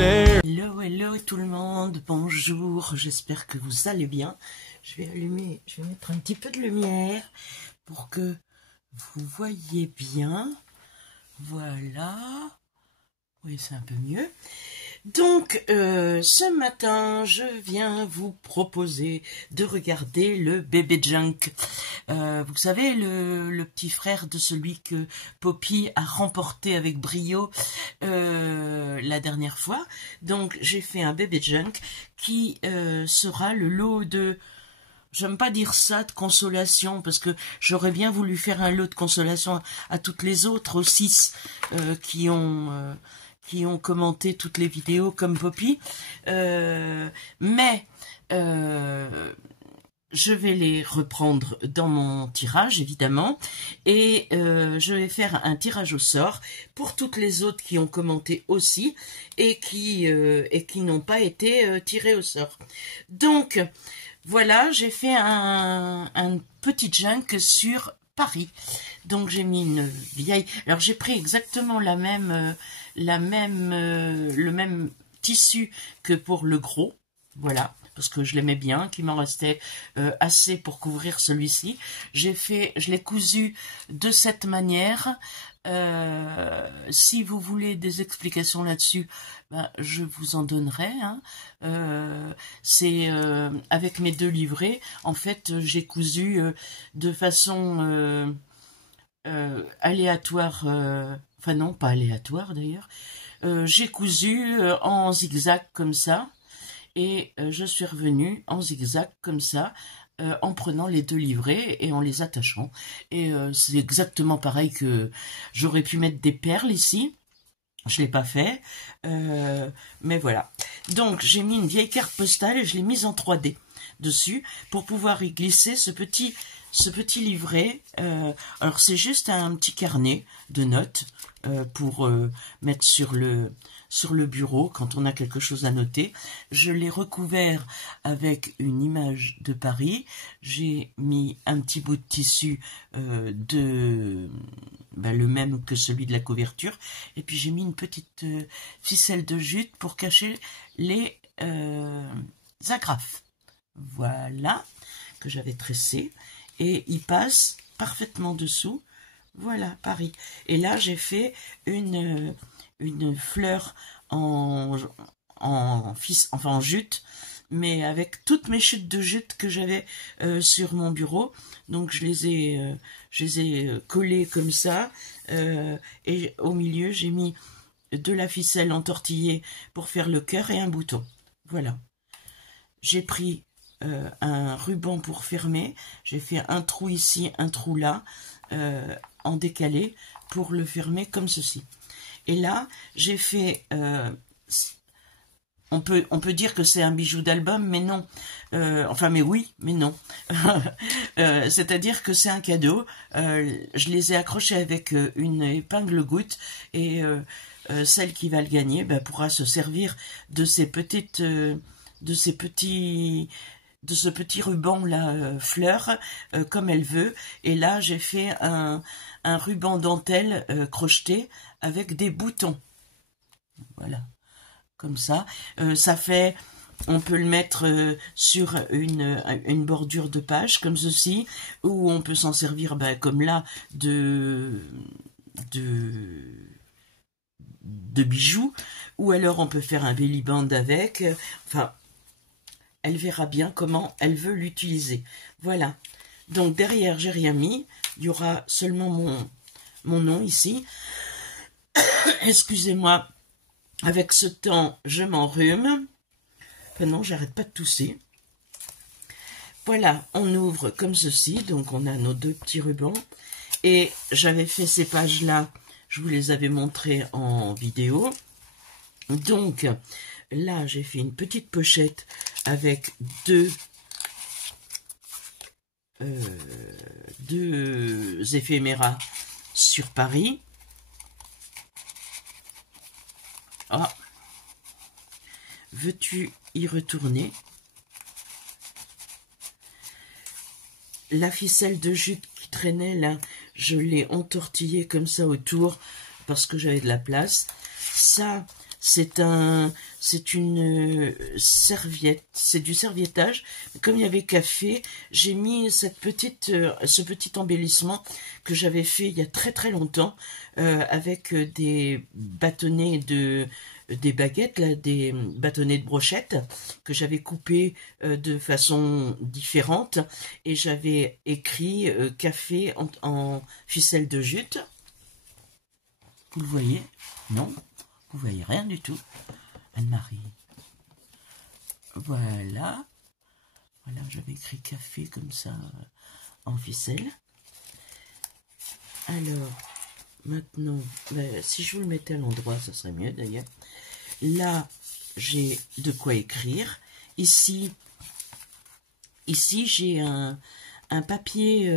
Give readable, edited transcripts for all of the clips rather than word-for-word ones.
there. Hello, hello tout le monde, bonjour, j'espère que vous allez bien. Je vais mettre un petit peu de lumière pour que vous voyez bien. Voilà, oui c'est un peu mieux. Donc ce matin je viens vous proposer de regarder le bébé Junk. Vous savez le petit frère de celui que Poppy a remporté avec brio la dernière fois. Donc j'ai fait un bébé Junk qui sera le lot de... J'aime pas dire ça, de consolation, parce que j'aurais bien voulu faire un lot de consolation à toutes les autres, aux 6 qui ont commenté toutes les vidéos comme Poppy. Mais je vais les reprendre dans mon tirage, évidemment, et je vais faire un tirage au sort pour toutes les autres qui ont commenté aussi et qui n'ont pas été tirées au sort. Donc, voilà, j'ai fait un petit junk sur Paris. Donc j'ai mis une vieille... Alors j'ai pris exactement le même tissu que pour le gros. Voilà, parce que je l'aimais bien, qu'il m'en restait assez pour couvrir celui-ci. Je l'ai cousu de cette manière. Si vous voulez des explications là-dessus, ben, je vous en donnerai. Hein. C'est avec mes 2 livrets. En fait, j'ai cousu de façon aléatoire. Enfin non, pas aléatoire d'ailleurs. J'ai cousu en zigzag comme ça. Et je suis revenue en zigzag comme ça. En prenant les 2 livrets et en les attachant. Et c'est exactement pareil que j'aurais pu mettre des perles ici. Je ne l'ai pas fait. Mais voilà. Donc, j'ai mis une vieille carte postale et je l'ai mise en 3D dessus pour pouvoir y glisser ce petit livret. Alors, c'est juste un petit carnet de notes pour mettre sur le bureau quand on a quelque chose à noter. Je l'ai recouvert avec une image de Paris. J'ai mis un petit bout de tissu le même que celui de la couverture. Et puis j'ai mis une petite ficelle de jute pour cacher les agrafes. Voilà, que j'avais tressé. Et il passe parfaitement dessous. Voilà, Paris. Et là, j'ai fait une fleur en jute, mais avec toutes mes chutes de jute que j'avais sur mon bureau. Donc je les ai collées comme ça, et au milieu j'ai mis de la ficelle entortillée pour faire le cœur et un bouton. Voilà. J'ai pris un ruban pour fermer. J'ai fait un trou ici, un trou là, en décalé pour le fermer comme ceci. Et là, j'ai fait... on peut dire que c'est un bijou d'album, mais non. Mais oui, mais non. C'est-à-dire que c'est un cadeau. Je les ai accrochés avec une épingle goutte et celle qui va le gagner pourra se servir de ce petit ruban là fleur comme elle veut. Et là j'ai fait un ruban dentelle crocheté avec des boutons. Voilà, comme ça. Ça fait... On peut le mettre sur une bordure de page comme ceci, ou on peut s'en servir comme là de bijoux, ou alors on peut faire un belly band avec. Enfin, elle verra bien comment elle veut l'utiliser. Voilà. Donc derrière, j'ai rien mis. Il y aura seulement mon nom ici. Excusez-moi. Avec ce temps, je m'enrhume. Enfin non, j'arrête pas de tousser. Voilà, on ouvre comme ceci. Donc on a nos 2 petits rubans. Et j'avais fait ces pages-là. Je vous les avais montrées en vidéo. Donc là, j'ai fait une petite pochette avec deux éphéméras sur Paris. Ah, veux-tu y retourner? La ficelle de jute qui traînait là, je l'ai entortillée comme ça autour parce que j'avais de la place. Ça, c'est un c'est une serviette, c'est du serviettage. Comme il y avait café, j'ai mis ce petit embellissement que j'avais fait il y a très très longtemps avec des bâtonnets des baguettes, là, des bâtonnets de brochettes que j'avais coupés de façon différente, et j'avais écrit café en ficelle de jute. Vous le voyez? Non, vous voyez rien du tout. Anne-Marie. Voilà. Voilà, j'avais écrit café comme ça en ficelle. Alors, maintenant, si je vous le mettais à l'endroit, ça serait mieux d'ailleurs. Là, j'ai de quoi écrire. Ici j'ai un papier,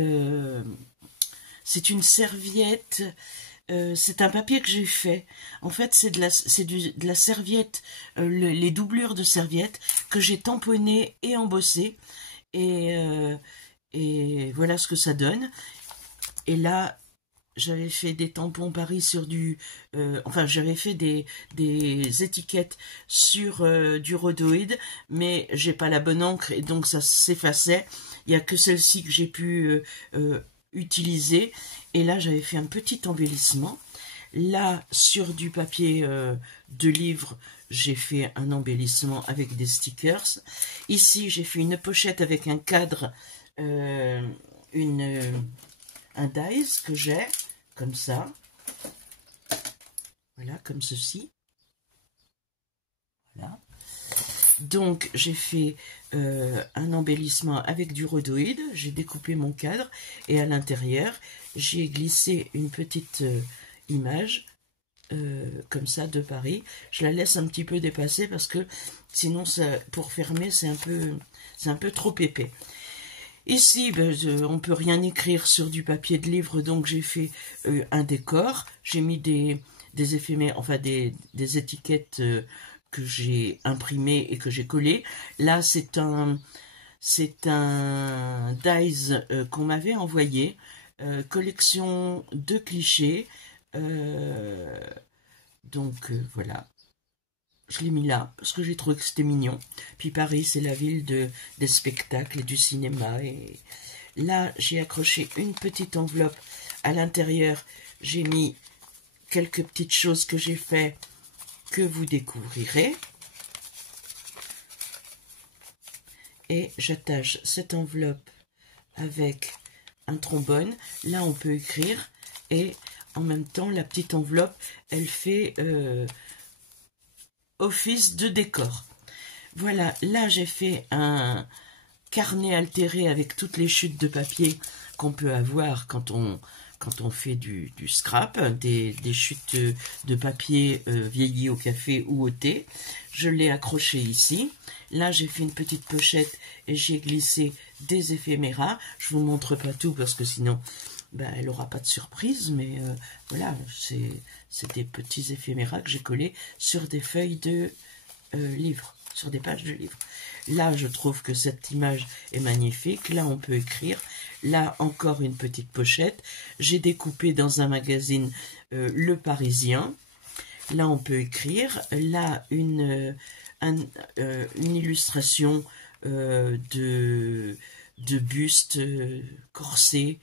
c'est une serviette. C'est un papier que j'ai fait. En fait, c'est de la serviette, les doublures de serviette que j'ai tamponné et embossé. Et voilà ce que ça donne. Et là, j'avais fait des tampons Paris sur enfin, j'avais fait des étiquettes sur du rhodoïde, mais j'ai pas la bonne encre et donc ça s'effaçait. Il n'y a que celle-ci que j'ai pu utiliser. Et là, j'avais fait un petit embellissement. Là, sur du papier de livre, j'ai fait un embellissement avec des stickers. Ici, j'ai fait une pochette avec un cadre, un dies que j'ai, comme ça. Voilà, comme ceci. Voilà. Donc, j'ai fait un embellissement avec du rhodoïde. J'ai découpé mon cadre et à l'intérieur, j'ai glissé une petite image comme ça de Paris. Je la laisse un petit peu dépasser parce que sinon, pour fermer, c'est un peu trop épais. Ici, on peut rien écrire sur du papier de livre, donc j'ai fait un décor. J'ai mis des éphémères, enfin des étiquettes que j'ai imprimées et que j'ai collées. Là, c'est un dies qu'on m'avait envoyé, collection de clichés. Donc voilà. Je l'ai mis là parce que j'ai trouvé que c'était mignon. Puis Paris, c'est la ville des spectacles et du cinéma. Et là, j'ai accroché une petite enveloppe. À l'intérieur, j'ai mis quelques petites choses que j'ai fait, que vous découvrirez. Et j'attache cette enveloppe avec un trombone. Là, on peut écrire. Et en même temps, la petite enveloppe, elle fait office de décor. Voilà, là j'ai fait un carnet altéré avec toutes les chutes de papier qu'on peut avoir quand on fait du scrap, des chutes de papier vieilli au café ou au thé. Je l'ai accroché ici. Là j'ai fait une petite pochette et j'ai glissé des éphéméras. Je vous montre pas tout parce que sinon elle n'aura pas de surprise, mais voilà, c'est des petits éphéméras que j'ai collés sur des feuilles de livres, sur des pages de livres. Là, je trouve que cette image est magnifique. Là, on peut écrire. Là, encore une petite pochette. J'ai découpé dans un magazine Le Parisien. Là, on peut écrire. Là, une illustration de buste corsé,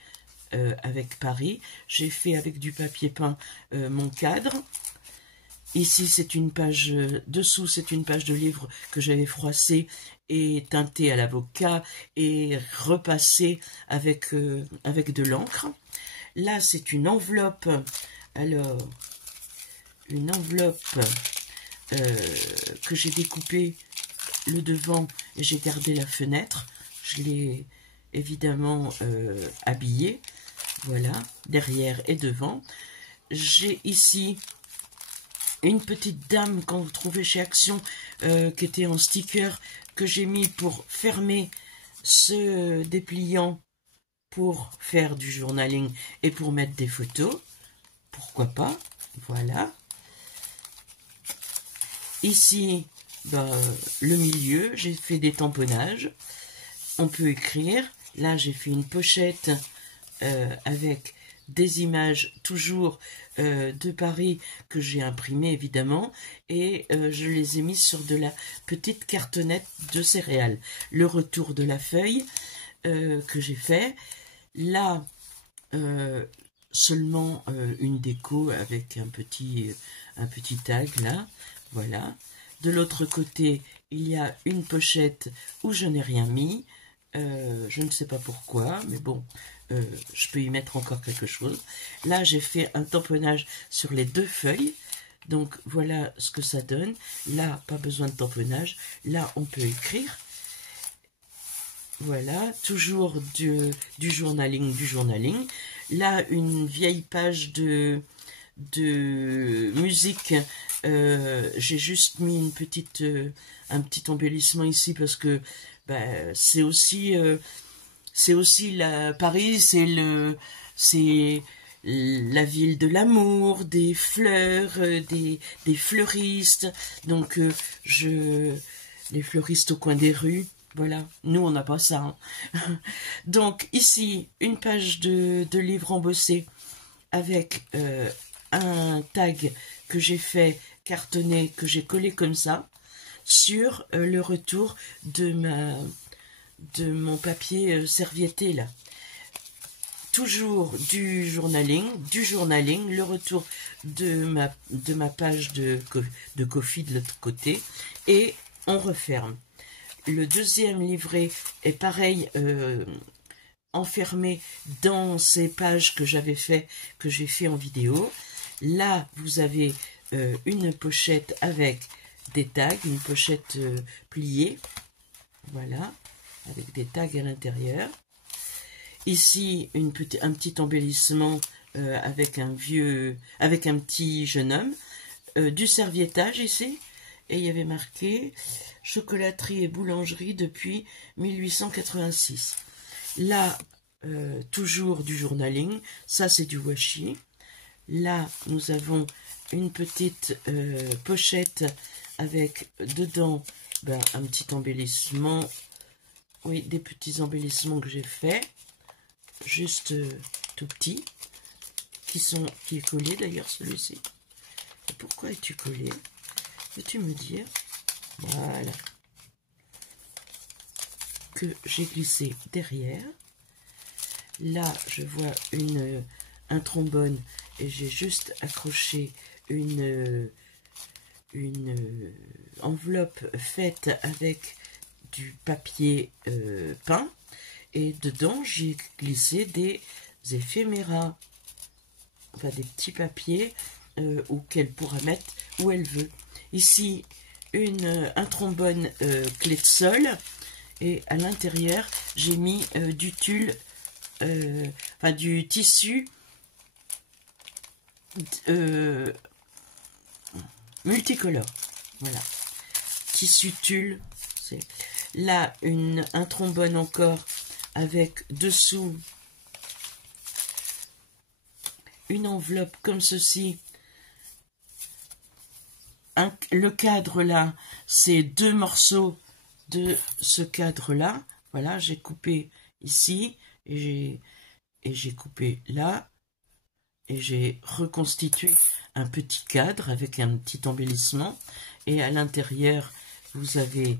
avec Paris. J'ai fait avec du papier peint mon cadre. Ici, c'est une page, dessous, c'est une page de livre que j'avais froissée et teintée à l'avocat et repassée avec de l'encre. Là, c'est une enveloppe. Alors, une enveloppe que j'ai découpée le devant et j'ai gardé la fenêtre. Je l'ai évidemment habillée. Voilà, derrière et devant. J'ai ici une petite dame qu'on trouvait chez Action qui était en sticker que j'ai mis pour fermer ce dépliant pour faire du journaling et pour mettre des photos. Pourquoi pas? Voilà. Ici, le milieu, j'ai fait des tamponnages. On peut écrire. Là, j'ai fait une pochette avec des images toujours de Paris que j'ai imprimées évidemment, et je les ai mises sur de la petite cartonnette de céréales. Le retour de la feuille que j'ai fait. Là, seulement une déco avec un petit tag là, voilà. De l'autre côté, il y a une pochette où je n'ai rien mis. Je ne sais pas pourquoi, mais bon, je peux y mettre encore quelque chose. Là, j'ai fait un tamponnage sur les deux feuilles. Donc, voilà ce que ça donne. Là, pas besoin de tamponnage. Là, on peut écrire. Voilà, toujours du journaling. Là, une vieille page de musique. J'ai juste mis un petit embellissement ici parce que c'est aussi Paris, c'est la ville de l'amour, des fleurs, des fleuristes. Donc les fleuristes au coin des rues. Voilà, nous on n'a pas ça. Hein. Donc ici, une page de livre embossé avec un tag que j'ai fait cartonné, que j'ai collé comme ça, sur le retour de mon papier servietté là. Toujours du journaling, le retour de ma page de Ko-fi de l'autre côté, et on referme. Le deuxième livret est pareil, enfermé dans ces pages que j'ai fait en vidéo. Là, vous avez une pochette avec des tags, une pochette pliée, voilà, avec des tags à l'intérieur. Ici, un petit embellissement avec un petit jeune homme, du serviettage ici. Et il y avait marqué « Chocolaterie et boulangerie depuis 1886 ». Là, toujours du journaling. Ça, c'est du washi. Là, nous avons une petite pochette avec dedans un petit embellissement. Oui, des petits embellissements que j'ai fait. Juste tout petit. Qui est collé d'ailleurs, celui-ci. Pourquoi es-tu collé ? Peux-tu me dire? Voilà. Que j'ai glissé derrière. Là, je vois un trombone et j'ai juste accroché une enveloppe faite avec du papier peint. Et dedans, j'ai glissé des éphéméras. Enfin, des petits papiers qu'elle pourra mettre où elle veut. Ici, un trombone clé de sol, et à l'intérieur, j'ai mis du tulle, du tissu multicolore. Voilà, tissu tulle. Là, un trombone encore avec dessous une enveloppe comme ceci. Le cadre là, c'est 2 morceaux de ce cadre là. Voilà, j'ai coupé ici et j'ai coupé là et j'ai reconstitué un petit cadre avec un petit embellissement. Et à l'intérieur, vous avez,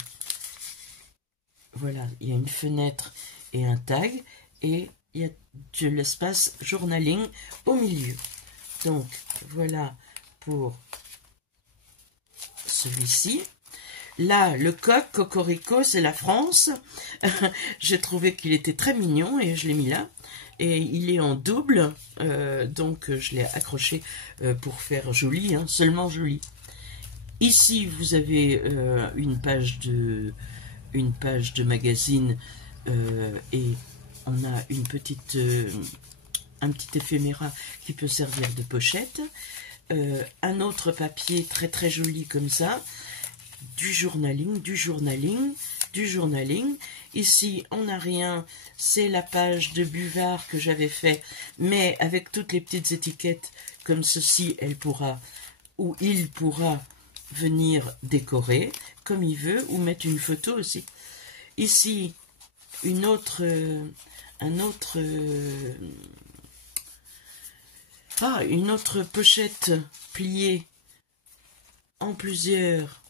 voilà, il y a une fenêtre et un tag, et il y a de l'espace journaling au milieu. Donc voilà pour celui-ci. Là, le coq, Cocorico, c'est la France. J'ai trouvé qu'il était très mignon et je l'ai mis là. Et il est en double, donc je l'ai accroché pour faire joli, hein, seulement joli. Ici, vous avez une page de magazine et on a un petit éphéméra qui peut servir de pochette. Un autre papier très très joli comme ça, du journaling. Ici, on n'a rien, c'est la page de buvard que j'avais fait, mais avec toutes les petites étiquettes comme ceci, elle pourra, ou il pourra venir décorer comme il veut, ou mettre une photo aussi. Ici, un autre Ah, une autre pochette pliée en plusieurs.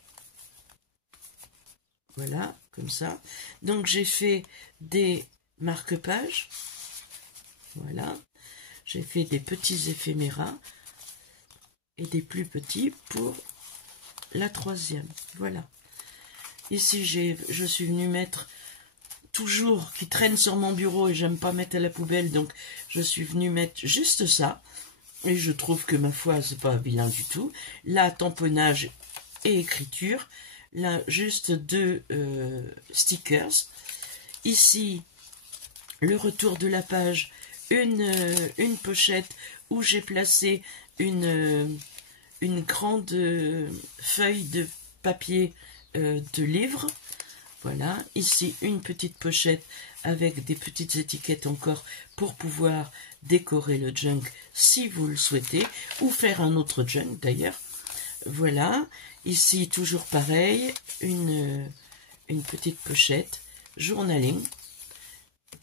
Voilà, comme ça. Donc j'ai fait des marque-pages. Voilà. J'ai fait des petits éphéméras et des plus petits pour la troisième. Voilà. Ici, je suis venue mettre toujours qui traîne sur mon bureau et j'aime pas mettre à la poubelle, donc je suis venue mettre juste ça. Et je trouve que ma foi, c'est pas bien du tout. Là, tamponnage et écriture. Là, juste deux stickers. Ici, le retour de la page, une pochette où j'ai placé une grande feuille de papier de livre. Voilà, ici une petite pochette avec des petites étiquettes encore pour pouvoir décorer le junk si vous le souhaitez, ou faire un autre junk d'ailleurs. Voilà, ici toujours pareil, une petite pochette, journaling,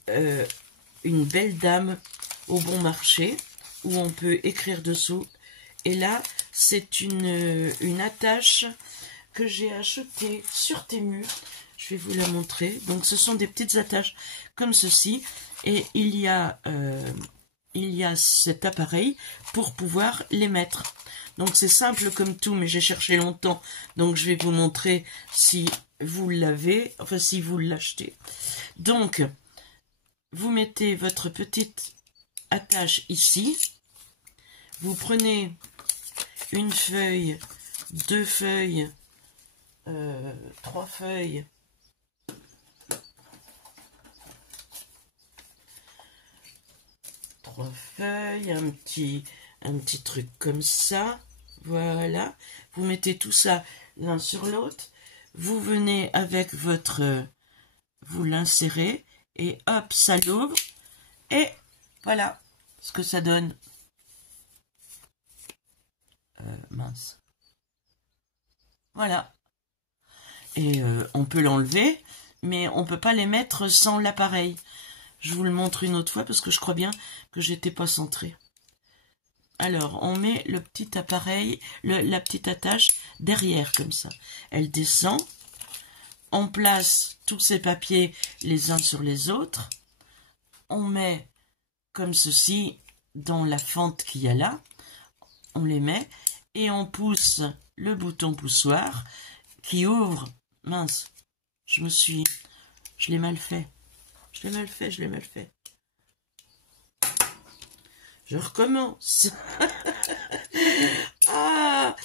une belle dame au bon marché où on peut écrire dessous. Et là, c'est une attache que j'ai achetée sur Temu. Je vais vous la montrer. Donc, ce sont des petites attaches comme ceci. Et il y a cet appareil pour pouvoir les mettre. Donc, c'est simple comme tout, mais j'ai cherché longtemps. Donc, je vais vous montrer si vous l'avez, enfin, si vous l'achetez. Donc, vous mettez votre petite attache ici. Vous prenez une feuille, deux feuilles, trois feuilles. Trois feuilles, un petit truc comme ça. Voilà. Vous mettez tout ça l'un sur l'autre. Vous venez avec votre... vous l'insérez. Et hop, ça l'ouvre. Et voilà ce que ça donne. Mince. Voilà. Et on peut l'enlever, mais on peut pas les mettre sans l'appareil. Je vous le montre une autre fois parce que je crois bien que j'étais pas centrée. Alors, on met le petit appareil, la petite attache derrière comme ça. Elle descend. On place tous ces papiers les uns sur les autres. On met comme ceci dans la fente qu'il y a là. On les met et on pousse le bouton poussoir qui ouvre. Mince, je l'ai mal fait. Je l'ai mal fait. Je recommence. Ah,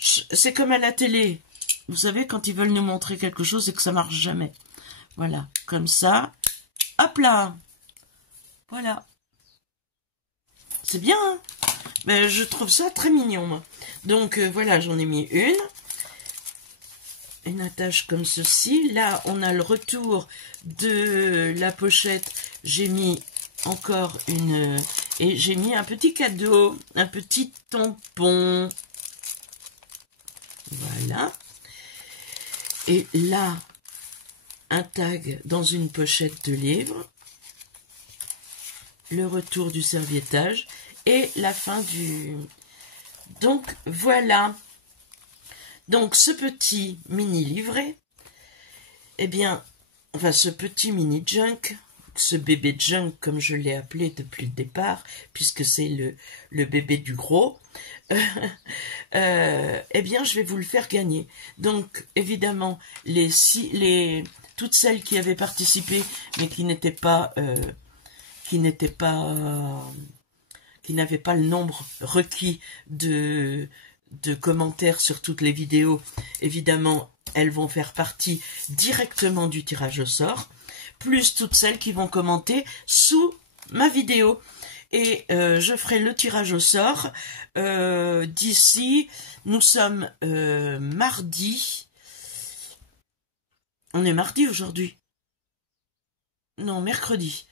c'est comme à la télé. Vous savez, quand ils veulent nous montrer quelque chose et que ça marche jamais. Voilà, comme ça. Hop là. Voilà. C'est bien, hein? Mais je trouve ça très mignon, moi. Donc, voilà, j'en ai mis une. Une attache comme ceci. Là, on a le retour de la pochette. J'ai mis encore une... Et j'ai mis un petit cadeau, un petit tampon. Voilà. Et là, un tag dans une pochette de livre. Le retour du serviettage. Et la fin du... Donc, voilà. Donc, ce petit mini livret, eh bien, enfin, ce petit mini junk, ce bébé junk, comme je l'ai appelé depuis le départ, puisque c'est le bébé du gros, eh bien, je vais vous le faire gagner. Donc, évidemment, toutes celles qui avaient participé, mais qui n'avaient pas le nombre requis de commentaires sur toutes les vidéos, évidemment, elles vont faire partie directement du tirage au sort, plus toutes celles qui vont commenter sous ma vidéo. Et je ferai le tirage au sort d'ici, nous sommes mardi. On est mardi aujourd'hui? Non, mercredi.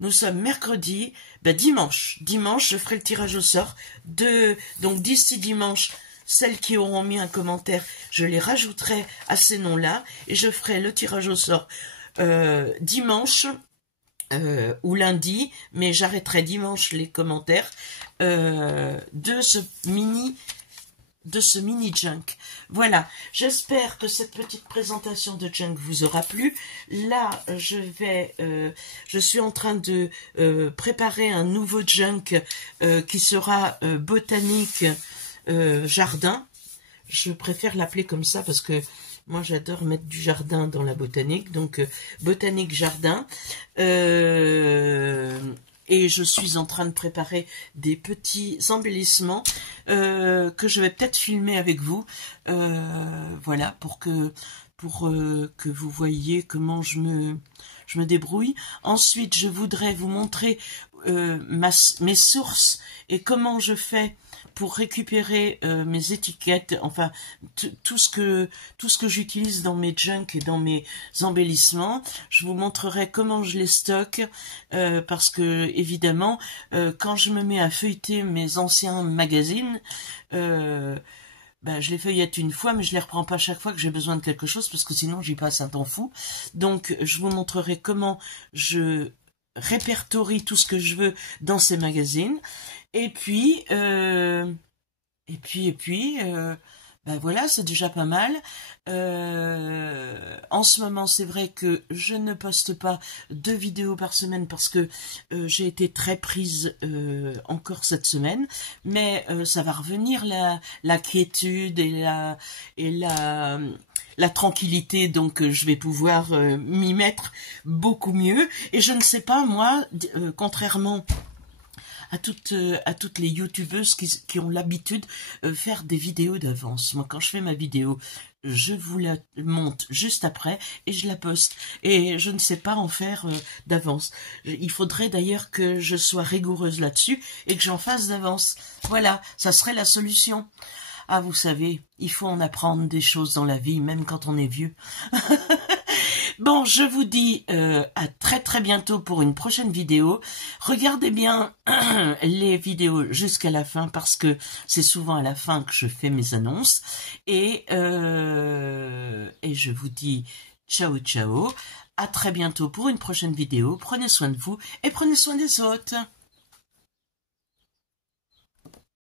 Nous sommes mercredi, dimanche. Dimanche, je ferai le tirage au sort. Donc d'ici dimanche, celles qui auront mis un commentaire, je les rajouterai à ces noms-là. Et je ferai le tirage au sort dimanche ou lundi, mais j'arrêterai dimanche les commentaires de ce mini junk. Voilà, j'espère que cette petite présentation de junk vous aura plu. Là, je suis en train de préparer un nouveau junk qui sera botanique jardin. Je préfère l'appeler comme ça parce que moi, j'adore mettre du jardin dans la botanique, donc botanique jardin. Et je suis en train de préparer des petits embellissements que je vais peut-être filmer avec vous. Voilà, pour que vous voyez comment je me débrouille. Ensuite, je voudrais vous montrer mes sources et comment je fais pour récupérer mes étiquettes, enfin tout ce que j'utilise dans mes junk et dans mes embellissements. Je vous montrerai comment je les stocke parce que évidemment quand je me mets à feuilleter mes anciens magazines, je les feuillette une fois, mais je les reprends pas chaque fois que j'ai besoin de quelque chose parce que sinon j'y passe un temps fou. Donc je vous montrerai comment je répertorie tout ce que je veux dans ces magazines. Et puis, voilà, c'est déjà pas mal. En ce moment, c'est vrai que je ne poste pas 2 vidéos par semaine parce que j'ai été très prise encore cette semaine. Mais ça va revenir, la quiétude et la tranquillité, donc je vais pouvoir m'y mettre beaucoup mieux. Et je ne sais pas, moi, contrairement à toutes les youtubeuses qui ont l'habitude de faire des vidéos d'avance. Moi, quand je fais ma vidéo, je vous la monte juste après et je la poste. Et je ne sais pas en faire d'avance. Il faudrait d'ailleurs que je sois rigoureuse là-dessus et que j'en fasse d'avance. Voilà, ça serait la solution. Ah, vous savez, il faut en apprendre des choses dans la vie, même quand on est vieux. Bon, je vous dis à très très bientôt pour une prochaine vidéo. Regardez bien les vidéos jusqu'à la fin parce que c'est souvent à la fin que je fais mes annonces. Et je vous dis ciao ciao. À très bientôt pour une prochaine vidéo. Prenez soin de vous et prenez soin des autres.